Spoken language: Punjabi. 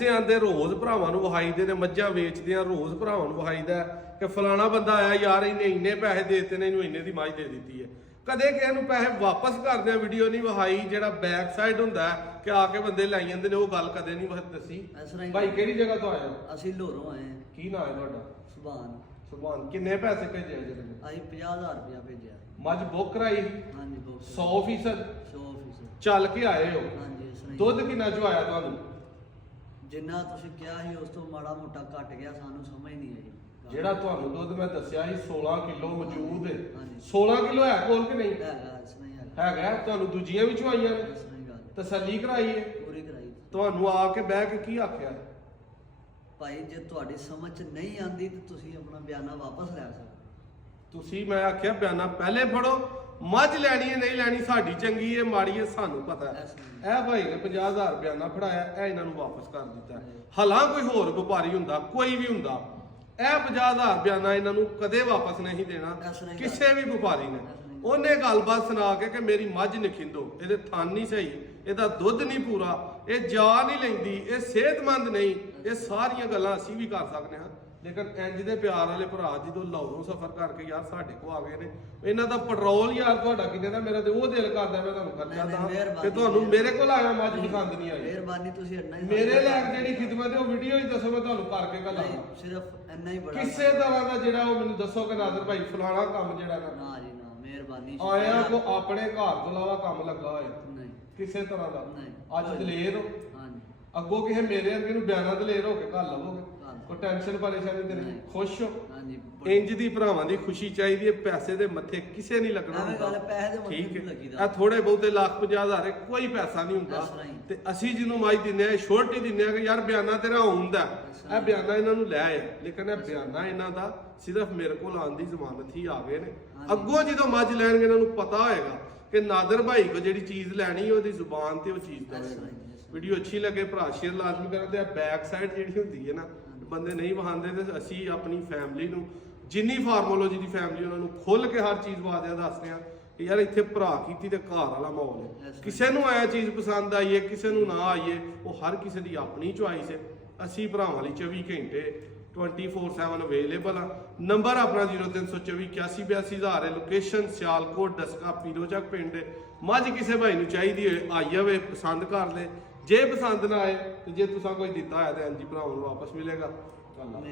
ਐਸੇ ਆਂਦੇ ਰੋਜ਼ ਭਰਾਵਾਂ ਨੂੰ ਵਹਾਈਦੇ ਨੇ, ਮੱਝਾਂ ਵੇਚਦੇ ਆ ਰੋਜ਼ ਭਰਾਵਾਂ ਨੂੰ ਵਹਾਈਦਾ ਕਿ ਫਲਾਣਾ ਬੰਦਾ ਆਇਆ ਯਾਰ ਇਹਨੇ ਇੰਨੇ ਪੈਸੇ ਦੇ ਦਿੱਤੇ ਨੇ, ਇਹਨੂੰ ਇੰਨੇ ਦੀ ਮੱਝ ਦੇ ਦਿੱਤੀ ਹੈ। ਕਦੇ ਕਿਸੇ ਨੂੰ ਪੈਸੇ ਵਾਪਸ ਕਰਦੇ ਆ ਵੀਡੀਓ ਨਹੀਂ ਵਹਾਈ। ਜਿਹੜਾ ਬੈਕ ਸਾਈਡ ਹੁੰਦਾ ਕਿ ਆ ਕੇ ਬੰਦੇ ਲਾਈ ਜਾਂਦੇ ਨੇ, ਉਹ ਗੱਲ ਕਦੇ ਨਹੀਂ ਦੱਸੀ। ਭਾਈ ਕਿਹੜੀ ਜਗ੍ਹਾ ਤੋਂ ਆਏ ਹੋ? ਅਸੀਂ ਲੋਰੋਂ ਆਏ ਹਾਂ। ਕੀ ਨਾਮ ਹੈ ਤੁਹਾਡਾ? ਸੁਭਾਨ। ਸੁਭਾਨ। ਕਿੰਨੇ ਪੈਸੇ ਭੇਜੇ ਜਿਹੜੇ? ਅਸੀਂ 50,000 ਰੁਪਇਆ ਭੇਜਿਆ। ਮੱਝ ਬੁੱਕ ਕਰਾਈ? ਹਾਂਜੀ ਬੁੱਕ। 100%? 100%। ਚੱਲ ਕੇ ਆਏ ਹੋ? ਹਾਂਜੀ ਇਸ ਤਰ੍ਹਾਂ। ਦੁੱਧ ਕਿੰਨਾ ਚੋਂ ਆਇਆ ਤੁਹਾਨੂੰ? ਜਿੰਨਾ ਤੁਸੀਂ ਕਿਹਾ ਸੀ ਉਸ ਤੋਂ ਮਾੜਾ ਮੋਟਾ ਘਟ ਗਿਆ, ਸਾਨੂੰ ਸਮਝ ਨਹੀਂ ਆਈ। ਜਿਹੜਾ ਤੁਹਾਨੂੰ ਦੁੱਧ ਮੈਂ ਦੱਸਿਆ ਸੀ 16 ਕਿਲੋ ਮੌਜੂਦ ਹੈ। ਹਾਂਜੀ 16 ਕਿਲੋ ਹੈ ਕੋਲ ਕਿ ਨਹੀਂ? ਹੈਗਾ ਇਸ ਤਰ੍ਹਾਂ ਹੀ ਹੈਗਾ। ਹੈਗਾ। ਤੁਹਾਨੂੰ ਦੂਜੀਆਂ ਵਿੱਚੋਂ ਆਈਆਂ ਨੇ? ਇਸ ਤਰ੍ਹਾਂ ਹੀ ਗੱਲ ਤਸੱਲੀ ਕਰਾਈ ਹੈ? ਪੂਰੀ ਕਰਾਈ। ਤੁਹਾਨੂੰ ਆ ਕੇ ਬਹਿ ਕੇ ਕੀ ਆਖਿਆ? ਭਾਈ ਜੇ ਤੁਹਾਡੀ ਸਮਝ ਚ ਨਹੀਂ ਆਂਦੀ ਤਾਂ ਤੁਸੀਂ ਆਪਣਾ ਬਿਆਨਾ ਵਾਪਸ ਲੈ ਸਕਦੇ। ਤੁਸੀਂ ਮੈਂ ਆਖਿਆ ਬਿਆਨਾ ਪਹਿਲੇ ਫੜੋ, ਮੱਝ ਲੈਣੀ ਹੈ ਨਹੀਂ ਲੈਣੀ ਸਾਡੀ ਚੰਗੀ ਹੈ ਮਾੜੀ ਹੈ ਸਾਨੂੰ ਪਤਾ ਹੈ। ਇਹ ਭਾਈ ਨੇ 50,000 ਬਿਆਨਾ ਫੜਾਇਆ, ਇਹ ਇਹਨਾਂ ਨੂੰ ਵਾਪਸ ਕਰ ਦਿੱਤਾ। ਹਲਾਂ ਕੋਈ ਹੋਰ ਵਪਾਰੀ ਹੁੰਦਾ, ਕੋਈ ਵੀ ਹੁੰਦਾ, ਇਹ 50,000 ਬਿਆਨਾ ਇਹਨਾਂ ਨੂੰ ਕਦੇ ਵਾਪਸ ਨਹੀਂ ਦੇਣਾ ਕਿਸੇ ਵੀ ਵਪਾਰੀ ਨੇ। ਉਹਨੇ ਗੱਲਬਾਤ ਸੁਣਾ ਕੇ ਮੇਰੀ ਮੱਝ ਨਖਿੰਦੋ, ਇਹਦੇ ਥਣ ਨਹੀਂ ਸਹੀ, ਇਹਦਾ ਦੁੱਧ ਨਹੀਂ ਪੂਰਾ, ਇਹ ਜਾ ਨਹੀਂ ਲੈਂਦੀ, ਇਹ ਸਿਹਤਮੰਦ ਨਹੀਂ, ਇਹ ਸਾਰੀਆਂ ਗੱਲਾਂ ਅਸੀਂ ਵੀ ਕਰ ਸਕਦੇ ਹਾਂ। ਲੇਕਿਨ ਇੰਜ ਦੇ ਪਿਆਰ ਵਾਲੇ ਭਰਾ ਜਦੋਂ ਲਾਹੌਰੋਂ ਸਫ਼ਰ ਕਰਕੇ ਯਾਰ ਸਾਡੇ ਕੋਲ ਆ ਗਏ ਨੇ, ਇਹਨਾਂ ਦਾ ਪੈਟਰੋਲ ਯਾਰ ਤੁਹਾਡਾ ਕਿੰਨੇ ਦਾ, ਮੇਰਾ ਤੇ ਉਹ ਦਿਲ ਕਰਦਾ ਮੈਂ ਤੁਹਾਨੂੰ ਖਰਚਾ ਦਾਂ ਤੇ ਤੁਹਾਨੂੰ ਮੇਰੇ ਕੋਲ ਆਇਆ ਮੱਝ ਪਸੰਦ ਨਹੀਂ ਆਈ। ਮਿਹਰਬਾਨੀ ਤੁਸੀਂ ਇੰਨਾ ਹੀ ਮੇਰੇ ਲਾਇਕ ਜਿਹੜੀ ਖਿਦਮਤ ਹੈ ਉਹ ਵੀਡੀਓ ਹੀ ਦੱਸੋ, ਮੈਂ ਤੁਹਾਨੂੰ ਕਰਕੇ ਘੱਲਾਂਗਾ। ਸਿਰਫ ਇੰਨਾ ਹੀ ਬੜਾ ਕਿਸੇ ਤਰ੍ਹਾਂ ਦਾ ਜਿਹੜਾ ਉਹ ਮੈਨੂੰ ਦੱਸੋ ਕਿ ਨਾਦਰ ਭਾਈ ਫਲਾਣਾ ਕੰਮ ਜਿਹੜਾ ਨਾ ਜੀ ਨਾ, ਮਿਹਰਬਾਨੀ। ਆਇਆ ਕੋ ਆਪਣੇ ਘਰ ਤੋਂ ਇਲਾਵਾ ਕੰਮ ਲੱਗਾ ਹੋਇਆ ਨਹੀਂ ਕਿਸੇ ਤਰ੍ਹਾਂ ਦਾ। ਨਹੀਂ। ਅੱਜ ਦਲੇਰ ਹੋ, ਹਾਂਜੀ ਅੱਗੋਂ ਕਿਸੇ ਮੇਰੇ ਅੱਗੇ ਨੂੰ ਬਿਆਨਾ ਦਲੇਰ ਹੋ ਕੇ ਘਰ ਲਵੋਗੇ, ਕੋਈ ਟੈਨਸ਼ਨ ਪਰੇਸ਼ਾਨੀ ਤੇ ਨਹੀਂ, ਖੁਸ਼ ਹੋ। ਹਾਂਜੀ ਇੰਜ ਦੀ ਭਰਾਵਾਂ ਦੀ ਖੁਸ਼ੀ ਚਾਹੀਦੀ ਹੈ, ਪੈਸੇ ਦੇ ਮੱਥੇ ਕਿਸੇ ਨਹੀਂ ਲੱਗਣਾ ਐਵੇਂ ਗੱਲ ਪੈਸੇ ਦੇ ਮੱਥੇ ਠੀਕ ਨਹੀਂ ਹੈ। ਲੱਗੀਦਾ। ਇਹ ਥੋੜੇ ਬਹੁਤੇ ਲੱਖ 50,000 ਹੈ, ਕੋਈ ਪੈਸਾ ਨਹੀਂ ਹੁੰਦਾ। ਤੇ ਅਸੀਂ ਜਿਹਨੂੰ ਮੱਝ ਦਿੰਨੇ ਆ ਛੋਟੀ ਦਿੰਨੇ ਆ ਕਿ ਯਾਰ ਬਿਆਨਾ ਤੇਰਾ ਹੁੰਦਾ, ਇਹ ਬਿਆਨਾ ਇਹਨਾਂ ਨੂੰ ਲੈ ਆਏ, ਲੇਕਿਨ ਇਹ ਬਿਆਨਾ ਇਹਨਾਂ ਦਾ ਸਿਰਫ ਮੇਰੇ ਕੋਲ ਆਉਣ ਦੀ ਜ਼ਮਾਨਤ ਹੀ ਆ ਗਏ ਨੇ। ਅੱਗੋਂ ਜਦੋਂ ਮੱਝ ਲੈਣਗੇ ਇਹਨਾਂ ਨੂੰ ਪਤਾ ਹੋਏਗਾ ਕਿ ਨਾਦਰ ਭਾਈ ਕੋ ਜਿਹੜੀ ਚੀਜ਼ ਲੈਣੀ ਉਹਦੀ ਜ਼ੁਬਾਨ ਤੇ ਉਹ ਚੀਜ਼ ਦੇਵੇਗਾ। ਵੀਡੀਓ ਅੱਛੀ ਲੱਗੇ ਭਰਾ ਸ਼ੇਅਰ ਲਾਜ਼ਮੀ ਕਰਨ। ਤੇ ਬੈਕ ਸਾਈਡ ਜਿਹੜੀ ਹੁੰਦੀ ਹੈ ਨਾ, ਬੰਦੇ ਨਹੀਂ ਵਹਾਉਂਦੇ, ਤੇ ਅਸੀਂ ਆਪਣੀ ਫੈਮਿਲੀ ਨੂੰ ਜਿੰਨੀ ਫਾਰਮੋਲੋਜੀ ਦੀ ਫੈਮਿਲੀ ਉਹਨਾਂ ਨੂੰ ਖੁੱਲ ਕੇ ਹਰ ਚੀਜ਼ ਵਾਦਿਆ ਦੱਸਦੇ ਆ ਕਿ ਯਾਰ ਇੱਥੇ ਭਰਾ ਕੀਤੀ ਤੇ ਘਰ ਵਾਲਾ ਮਾਹੌਲ ਹੈ। ਕਿਸੇ ਨੂੰ ਇਹ ਚੀਜ਼ ਪਸੰਦ ਆਈਏ, ਕਿਸੇ ਨੂੰ ਨਾ ਆਈਏ, ਉਹ ਹਰ ਕਿਸੇ ਦੀ ਆਪਣੀ ਚੁਆਇਸ ਹੈ। ਅਸੀਂ ਭਰਾਵਾਂ ਲਈ 24 ਘੰਟੇ 24/7 ਅਵੇਲੇਬਲ ਆ। ਨੰਬਰ ਆਪਣਾ 0324 8182 ਹੈ। ਲੋਕੇਸ਼ਨ ਸਿਆਲਕੋਟ ਡਸਕਾ ਪੀਰੋਚੱਕ ਪਿੰਡ ਹੈ। ਮੱਝ ਕਿਸੇ ਭਾਈ ਨੂੰ ਚਾਹੀਦੀ ਹੋਏ ਆਈ ਜਾਵੇ, ਪਸੰਦ ਕਰ ਲੈ। ਜੇ ਪਸੰਦ ਨਾ ਆਏ ਤੇ ਜੇ ਤੁਸੀਂ ਕੋਈ ਦਿੱਤਾ ਹੋਇਆ ਤਾਂ ਇੰਜੀ ਭਰਾਵਾਂ ਨੂੰ ਵਾਪਸ ਮਿਲੇਗਾ। ਧੰਨਵਾਦ।